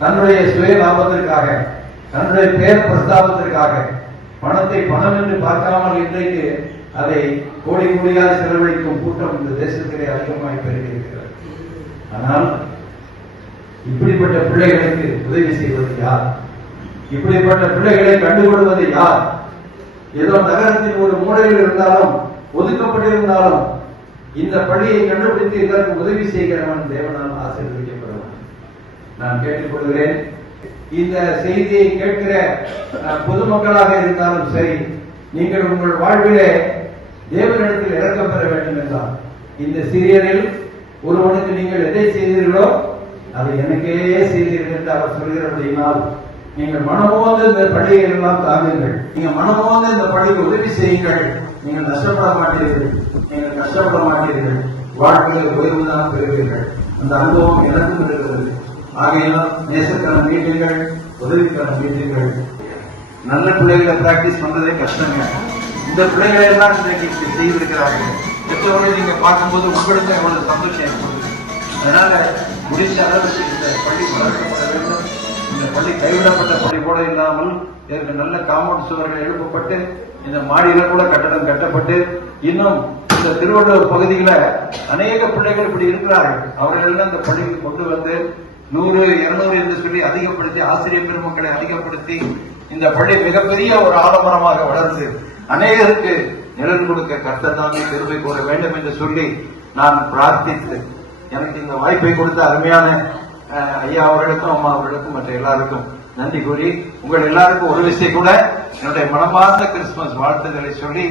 தன்னுடைய சுய லாபத்திற்காக, தன்னுடைய பேர் பிரஸ்தாபத்திற்காக பணத்தை பணம் என்று பார்க்காமல் இன்றைக்கு அதை கோடி கோடியாக செலவழிக்கும் கூட்டம் இந்த தேசத்திலே அதிகமாக பெருகியிருக்கிறது. ஆனால் இப்படிப்பட்ட பிள்ளைகளுக்கு உதவி செய்வது யார்? இப்படிப்பட்ட பிள்ளைகளை கண்டுகொள்வது யார்? ஏதோ நகரத்தின் ஒரு மூலையில் இருந்தாலும் ஒதுக்கப்பட்டிருந்தாலும் இந்த பள்ளியை கண்டுபிடித்து இதற்கு உதவி செய்கிறவன் தேவனால் ஆசீர்வதிக்கப்படுவான். நான் கேட்டுக்கொள்கிறேன், இந்த செய்தியை கேட்கிற பொதுமக்களாக இருந்தாலும் சரி, நீங்கள் உங்கள் வாழ்விலே தேவனிடத்தில் இறக்கம் பெற வேண்டும் என்றால் இந்த சிறியரில் ஒருவனுக்கு நீங்கள் எதை செய்தீர்களோ அதை எனக்கே செய்தீர்கள் என்று அவர் சொல்கிறபடியினால் நீங்கள் மனமோந்து இந்த பள்ளியை எல்லாம் தாங்குங்கள். நீங்க மனமோந்து இந்த பள்ளிக்கு உதவி செய்யுங்கள். நீங்கள் நஷ்டப்பட மாட்டீர்கள், நீங்கள் கஷ்டப்பட மாட்டீர்கள், வாழ்க்கையில் உயர்வுதான் பெறுவீர்கள். அந்த அனுபவம் எனக்கும் இருக்கிறது. ஆகையால் நேசக்கரம் மீட்டுங்கள், உதவிக்கரம் மீட்டுங்கள். நல்ல பிள்ளைகளை பிராக்டிஸ் பண்றதே கஷ்டங்க. இந்த பிள்ளைகளை எல்லாம் இன்றைக்கு செய்திருக்கிறார்கள். பெற்றோர்களை நீங்க பார்க்கும்போது உங்களுக்கு எவ்வளவு சந்தோஷம் ஏற்படுது. அதனால முடிந்த அளவுக்கு இந்த பள்ளி வளர்க்கப்பட வேண்டும். இந்த பள்ளி கைவிடப்பட்ட பள்ளி கூட இல்லாமல் இதற்கு நல்ல காம்பவுண்ட் சுவர்கள் எழுப்பப்பட்டு இந்த மாடியில கூட கட்டடம் கட்டப்பட்டு இன்னும் இந்த திருவள்ளூர் பகுதியில அநேக பிள்ளைகள் இப்படி இருக்கிறார்கள். அவர்கள் எல்லாம் இந்த பள்ளிக்கு கொண்டு வந்து 100, 200 என்று சொல்லி அதிகப்படுத்தி ஆசிரியர் பெருமக்களை அதிகப்படுத்தி இந்த பள்ளி மிகப்பெரிய ஒரு ஆலமரமாக வளர்ந்து அநேகருக்கு நிழல் கொடுக்க கர்த்தர் தாமே பெருமை கூற வேண்டும் என்று சொல்லி நான் பிரார்த்தித்து எனக்கு இந்த வாய்ப்பை கொடுத்த அருமையான ஐயா அவர்களுக்கும் அம்மா அவர்களுக்கும் மற்ற எல்லாருக்கும் நன்றி கூறி உங்கள் எல்லாருக்கும் ஒரு விஷயம் கூட என்னுடைய மனமார்ந்த கிறிஸ்துமஸ் வாழ்த்துக்களை சொல்லி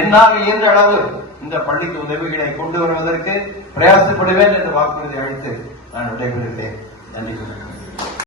என்னால் இயன்ற அளவு இந்த பள்ளிக்கு உதவிகளை கொண்டு வருவதற்கு பிரயாசப்படுவேன் என்று வாக்குறுதி அளித்து நான் விடைபெறுகிறேன். நன்றி.